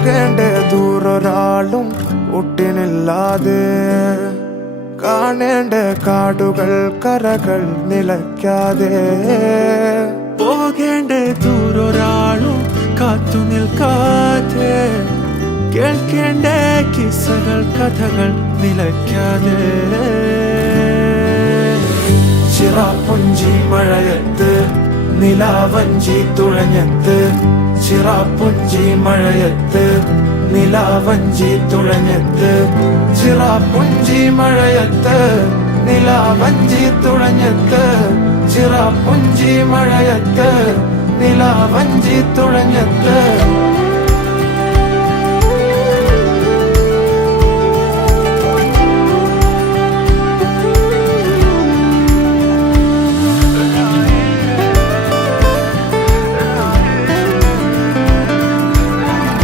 പോകേണ്ട ദൂരൊരാളും ഒട്ടിനില്ലാതെ കാണേണ്ട കാടുകൾ കരകൾ നിലയ്ക്കാതെ പോകേണ്ട ദൂരൊരാളും കാത്തു നിൽക്കാതെ കേൾക്കേണ്ട കിസ്സകൾ കഥകൾ നിലയ്ക്കാതെ ചിറാപ്പുഞ്ചി മഴയത്ത് നിലാവഞ്ചി തുഴഞ്ഞത്ത് ചിറാപ്പുഞ്ചി മഴയത്ത് നിലാവഞ്ചി തുഴഞ്ഞത്ത് ചിറാപ്പുഞ്ചി മഴയത്ത് നിലാവഞ്ചി തുഴഞ്ഞത്ത് ചിറാപ്പുഞ്ചി മഴയത്ത് നിലാവഞ്ചി തുഴഞ്ഞത്ത്